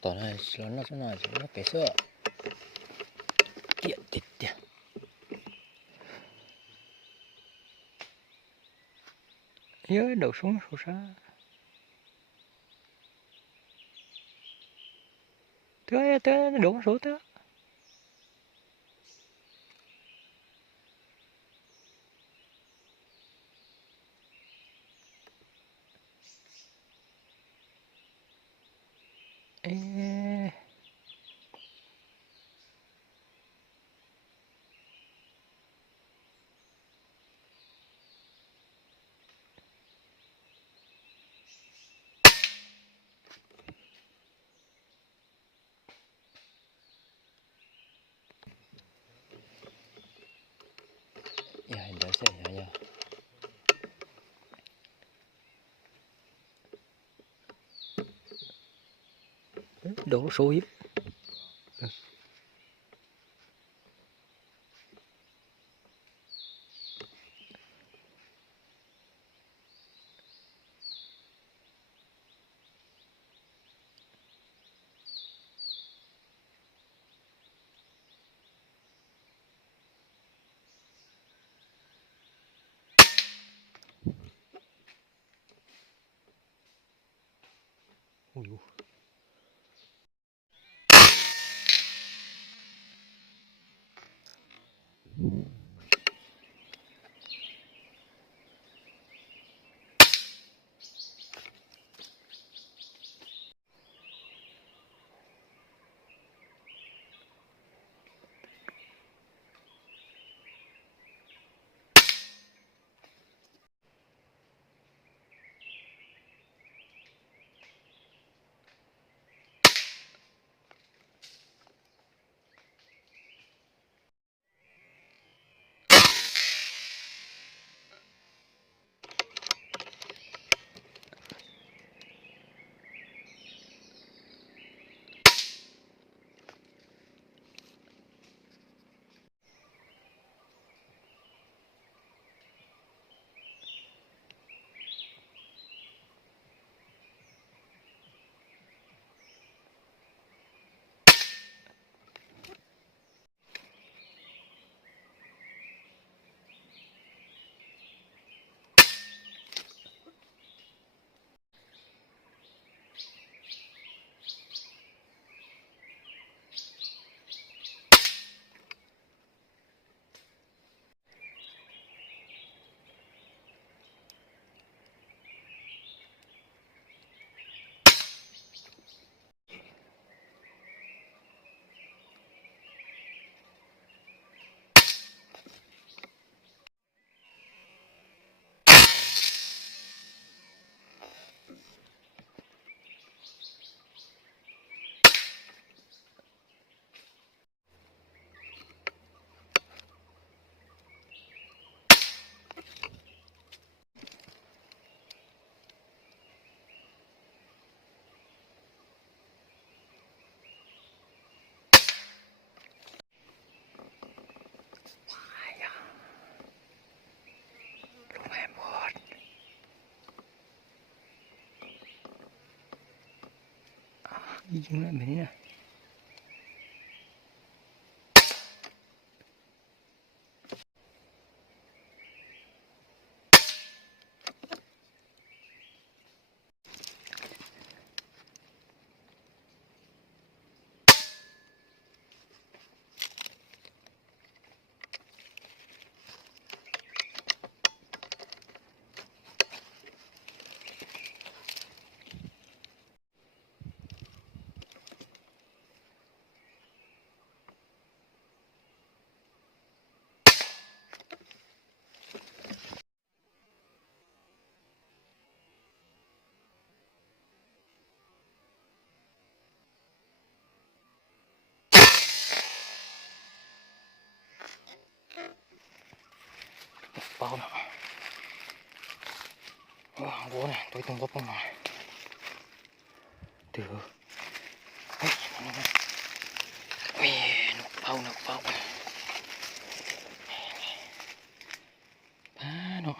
tỏ này nó sẽ là nó cái sữa tiện thịt tiện nhớ đổ xuống sổ xa thế đổ xuống thế ê ya indah sih ya đổ sôi ui dừng lại mình nè bao nào gỗ này tôi từng gấp này từ ui nó bao nó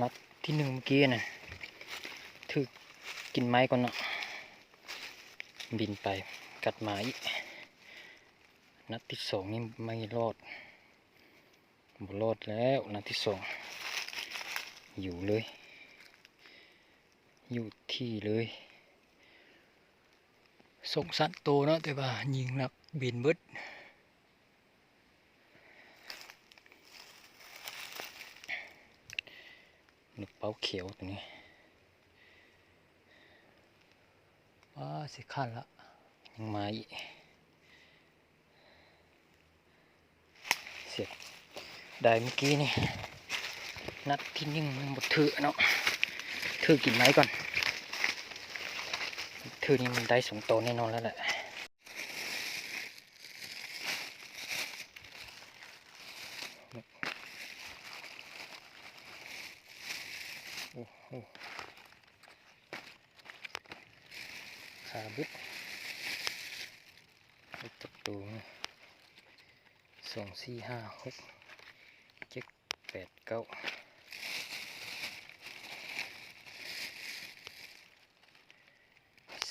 นัดที่หนึ่งเมื่อกี้น่ะถือกินไม้ก่อนเนาะบินไปกัดไม้นัดที่สองนี่ไม่รอดบ่รอดแล้วนัดที่สองอยู่เลยอยู่ที่เลยส่งสัตว์โตเนาะแต่ว่ายิงหนักบินเบิดนกเป้าเขียวตัวนี้ว้าสิขั้นละยังมาอีกเสียดได้เมื่อกี้นี่นัดที่นึ่งหมดถือเนาะถือกินไม้ก่อนถือนี่มันได้สองโตแน่นอนแล้วแหละโอ้โหขาบึดจับตัว2 4 5 6 7 8 9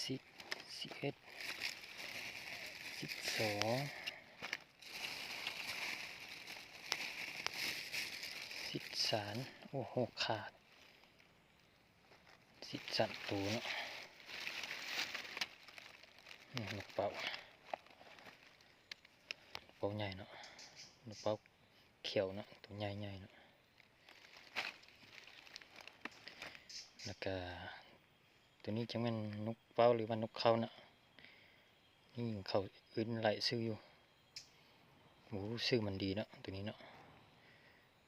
10 11 12 13โอ้โหขาด13ตัวเนาะนกเป่าใหญ่เนาะนกเป่าเขียวเนาะตัวใหญ่ๆเนาะแล้วก็ตัวนี้จะเป็นนกเป่าหรือว่านกเขาเนาะนี่เขาอื่นไหลซื้ออยู่หมูซื้อมันดีเนาะตัวนี้เนาะ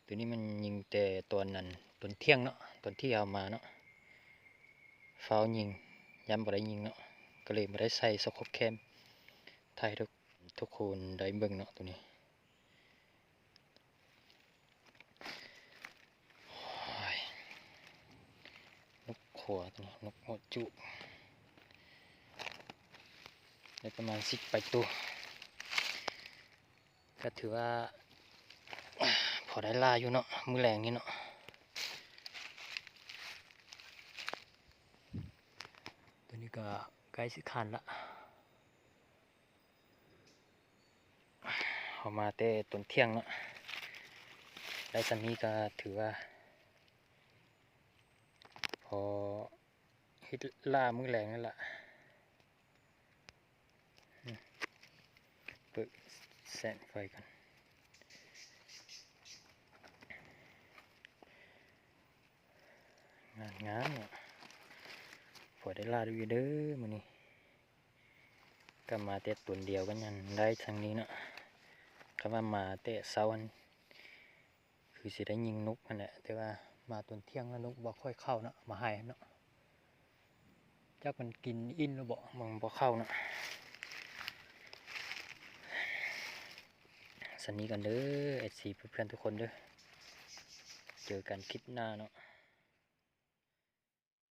ตัวนี้มันยิงแต่ตัวนั้นตัวเที่ยงเนาะตัวที่เอามาเนาะฟ้ายิงย้ำบ่ได้ยิงเนาะก็เลยไม่ได้ใส่สกอตแคมไทยทุกคนได้เบิ่งเนาะตัวนี้นกขวดนกหัวจุได้ประมาณ10 ตัวก็ถือว่าพอได้ลาอยู่เนาะมือแรงนี่เนาะตัวนี้ก็ใกล้สิคันละเอามาแต่ตอนเที่ยงเนาะได้สันนี้ก็ถือว่าพอฮิตล่ามือแรงนั่นแหละเปิดแสงไฟกันงานเนาะพอได้ล่าดูเด้อมื้อนี้ก็มาแต่ตัวเดียวกันยันได้ทางนี้เนาะก็ว่ามาแต่เช้าวันคือสิได้ยิงนกนั่นแหละแต่ว่ามาตอนเที่ยงแล้วนกบ่ค่อยเข้าเนาะมาให้เนาะจักมันกินอินแล้วบ่เข้าเนาะสันนี้กันเด้อ FC เพื่อนๆทุกคนเด้อเจอกันคลิปหน้าเนาะ